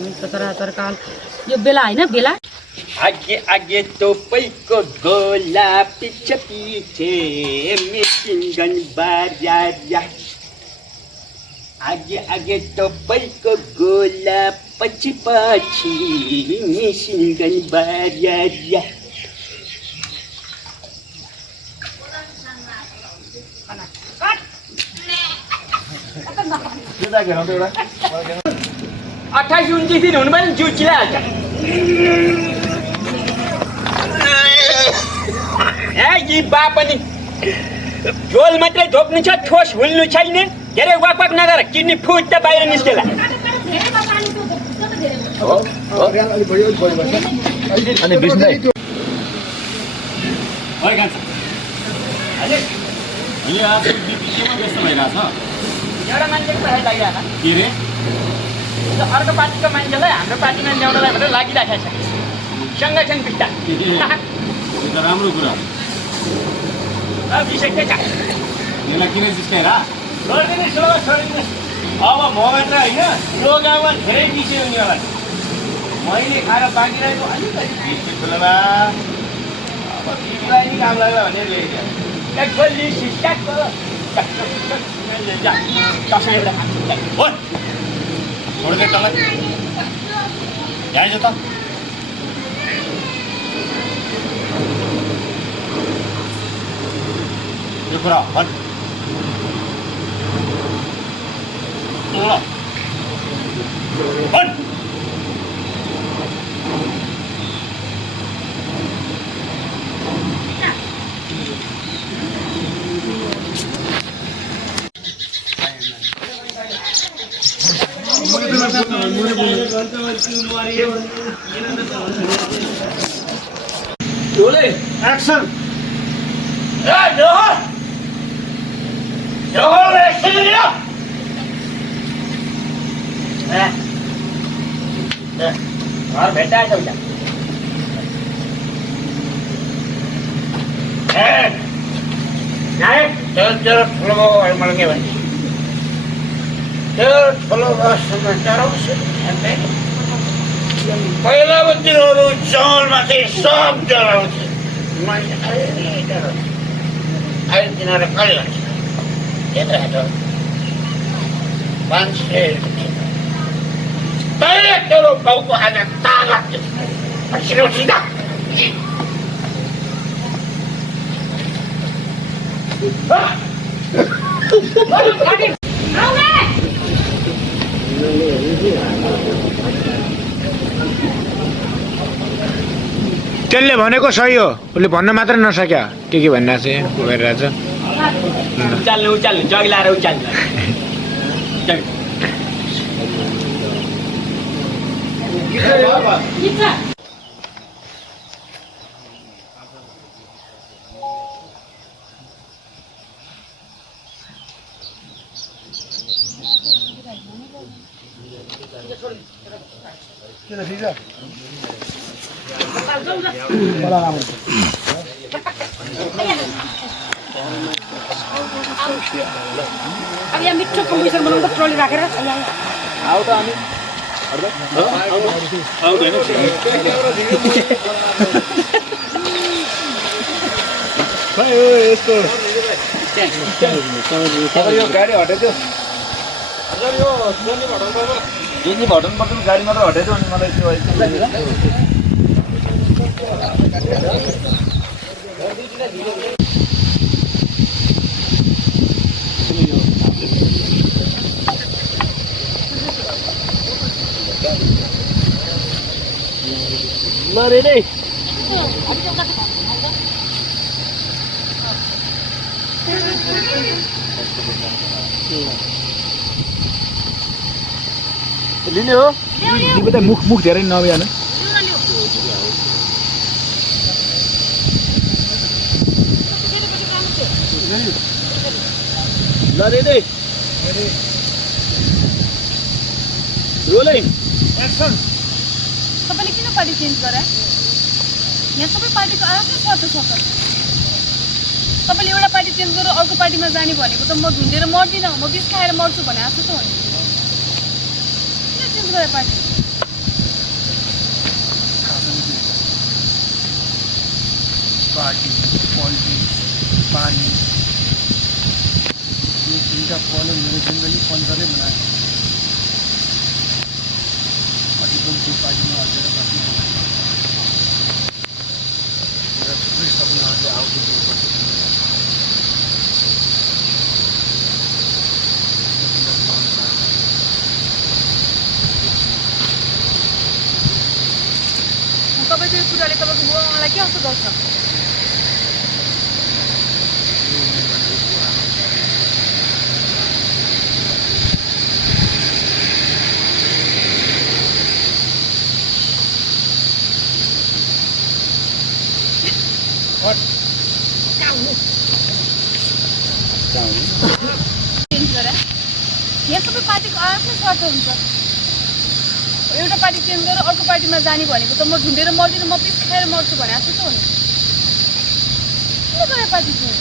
सचराचर काल यो बेला हैन बेला आगे आगे तोपैको गोला पिछे पिछे मेसिन गन बाजा आगे आगे तोपैको गोला पछि पछि मेसिन गन बाजा अट्ठाइस 29 दिन हुनु पनि जिउ चिलाइहाल्छ यी बा पनि झोल मात्रै धोप्नु छ ठोस हुल्नु छैन धेरै वाकवाक नगर किडनी फुट बाहिर निस्केला अनि बिस्दै एउटा मान्छेको पढाइ लागिरहेको के रे अर्को पार्टीको मान्छेलाई हाम्रो पार्टीमा ल्याउनलाई भनेर लागिराखेको छ सङ्गठन बिस्ता राम्रो कुरा विषय के छ यसलाई किन जिस्काएर अब म मात्र होइन यो गाउँमा धेरै विषय उनीहरूलाई मैले खाएर बाँकी रहेको अलिकति बिर्से ठुलोमा अब तिमीलाई नि काम लाग्ला भनेर ल्याइदियो छोड्दै तँलाई यहाँ आइज त यो कुरा भन् भन् एक्सन घर भेट्टाएछ उता तेरो ठुलो बाउ मलाई के भन्छ तेरो ठुलो बाउसँग डराउँछु पहिलाको दिनहरू जङ्गलमा चाहिँ सब डराउँथ्यो मैले अहिले डराउँछु अहिले तिनीहरू कहिले लाग्छ त्यत्रो मान्छे तैँले तेरो बाउको आज तागत थियो सिधा त्यसले भनेको सही हो उसले भन्न मात्र नसक्यो के भनिरहेको छ गरिरहेछ उचाल्नु जग लाएर उचाल्नु अब यहाँ मिठो कम्पिटिसन बनाउँदा ट्रली राखेर आऊ त अनि आउँदैन यस्तो यो गाडी हटाइदियो हजुर यो जेनी भटनबाट गाडी मात्र हटाइदियो अनि मलाई त्यो मरे नै लिने हो दिपे त मुख धेरै नबिहान ल रेडी रोलिङ एक्सन तपाईँले किन पार्टी चेन्ज गरे यहाँ सबै पार्टीको आफ्नै स्वार्थ छ तपाईँले एउटा पार्टी चेन्ज गरेर अर्को पार्टीमा जाने भनेको त म ढुन्डेर मर्दिनँ म बिस खाएर मर्छु भने आएको छ भने किन चेन्ज गरे पार्टी पार्टी पोलिटिक्स पानी ये तीनटा पहले मेरो जिन्दगी पञ्चरले बनायो अझै पनि त्यो पार्टीमा हालेर बस्नु र थुप्रै सपनाहरूले आउँदै दिनुपर्छ तपाईँको यो कुराले तपाईँको बुवाआमालाई के असर गर्छ? चेन्ज गरे यहाँ सबै पार्टीको आफ्नै स्वार्थ हुन्छ। एउटा पार्टी चेन्ज गरेर अर्को पार्टीमा जाने भनेको त म ढुन्डेर मर्दिनँ, म पिस खाएर मर्छु भने जस्तो त हो नि। किन गरे पार्टी चेन्ज?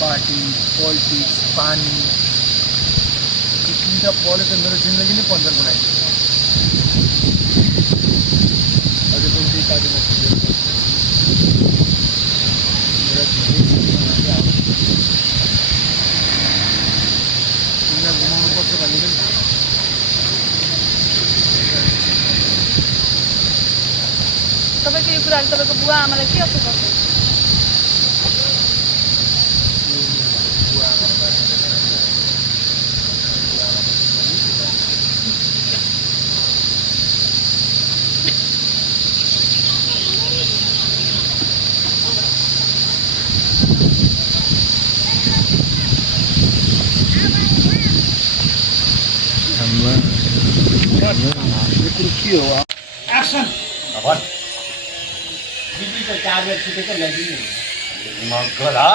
पार्टी पोलिटिक्स पानी ये तीनटा पहले तो मेरो जिन्दगी नै पञ्चर बनाइदियो अझै पनि त्यही पार्टीमा खेलेर मेरा जिन्दगीमा आउँछ तिमीलाई घुमाउनुपर्छ भन्ने पनि तपाईँको यो कुराले तपाईँको बुवा आमालाई के असर गर्छ? एक्सन दिदीको चार्जर छुटेको लगिदिनु मगरा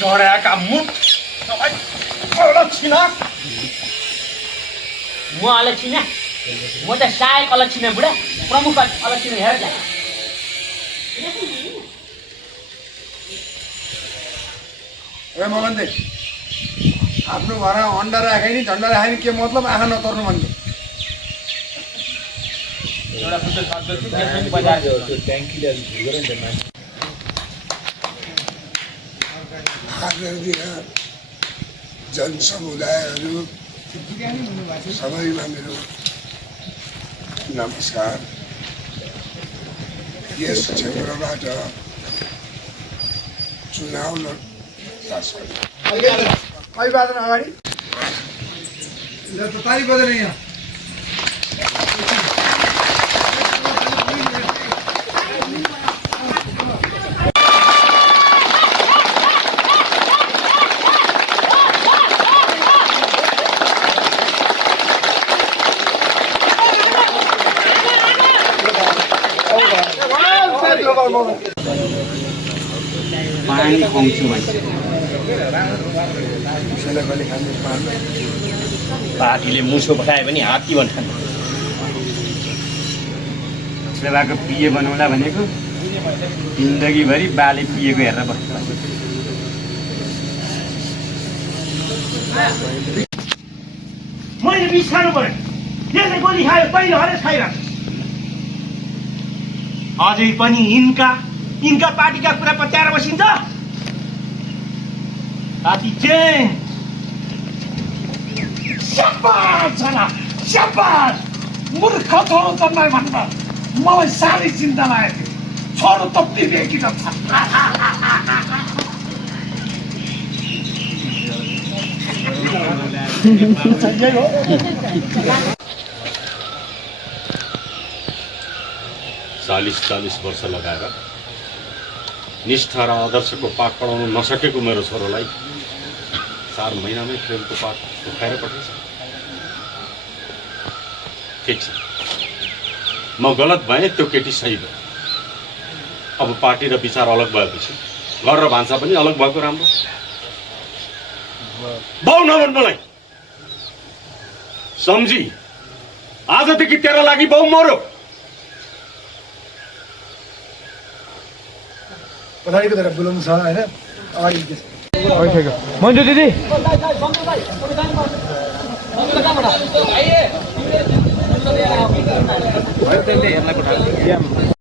चढाएका मुठ सबै अलक्षिण म अलक्षिण म त सहायक अलक्षिण बुढा प्रमुख अलक्षिण हेर्छ। ए मगन्ते आफ्नो घरमा अन्डा राखे नि झन्डा राखे नि के मतलब आँखा नतर्नु भन्ने एउटा फुटो सक्दो छु त्यसमा नि बजार त्यो ट्याङ्कीले अलि भिड गरेर नि आदरणीय जनसमुदायहरू सबैमा मेरो नमस्कार। यस क्षेत्रबाट चुनाव कति बाजन अगाडि तारिक बजेन यहाँ पानी खुवाउँछु भन्छ पार्टीले मुसो पठायो भने हात्ती भन्छन्। सेवाको पिए बनाउला भनेको जिन्दगीभरि बाले पिएको हेरेर बस्छ। मैले बिस खानु पऱ्यो यसले गोली खायो तैँले हरेस खाइरहेको अझै पनि यिनका पार्टीका कुरा पत्याएर बसिन्छ। पार्टी चेन्ज स्याबास छला स्याबास मूर्ख छोरो जन्मायो भनेर मलाई साह्रै चिन्ता लागेको थियो। छोरो त विवेकी छ। चालीस वर्ष लगाएर निष्ठा र आदर्शको पाठ पढाउन नसकेको मेरो छोरोलाई 4 महिनामै प्रेमको पाठ उठाएर पठाइन्छ। ठिक छ, म गलत भएँ, त्यो केटी सही भयो। अब पार्टी र विचार अलग भएपछि घर र भान्सा पनि अलग भएको राम्रो। बाउ नभन् मलाई सम्झी, आजदेखि तेरो लागि बाउ मरो। पछाडिको तर बोलाउनु छ होइन अगाडि मन्जु दिदी भयो हेर्न पठाएको